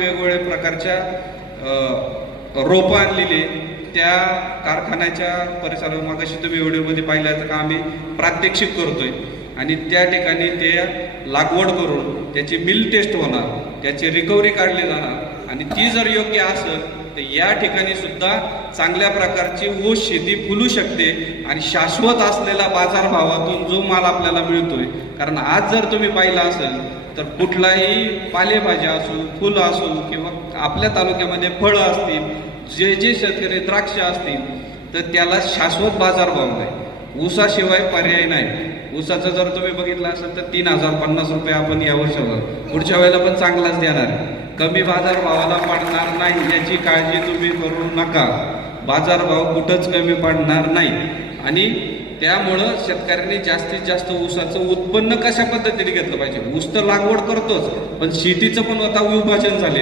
वेगवेगळ्या प्रकारच्या रोपं आणलेली त्या कारखान्याच्या परिसरावर मगाशी तुम्ही व्हिडिओमध्ये पाहिलं का आम्ही प्रात्यक्षिक करतोय आणि त्या ठिकाणी ते लागवड करून त्याची मिल टेस्ट होणार, त्याची रिकव्हरी काढली जाणार आणि ती जर योग्य असेल तर या ठिकाणी सुद्धा चांगल्या प्रकारची ऊस शेती फुलू शकते आणि शाश्वत असलेला बाजारभावातून जो माल आपल्याला मिळतोय. कारण आज जर तुम्ही पाहिलं असेल तर कुठलाही पालेभाज्या असो, फुलं असो किंवा आपल्या तालुक्यामध्ये फळं असतील, जे जे शेतकरी द्राक्ष असतील तर त्याला शाश्वत बाजारभाव नाही. ऊसाशिवाय पर्याय नाही. ऊसाचं जर तुम्ही बघितलं असेल तर 3050 रुपये आपण या वर्षावर पुढच्या वेळेला पण चांगलाच देणार आहे. कमी बाजारभावाला पडणार नाही याची काळजी तुम्ही करू नका. बाजारभाव कुठंच कमी पडणार नाही आणि त्यामुळं शेतकऱ्यांनी जास्तीत जास्त ऊसाचं उत्पन्न कशा पद्धतीने घेतलं पाहिजे. ऊस तर लागवड करतोच पण शेतीचं पण आता विभाजन झालेलं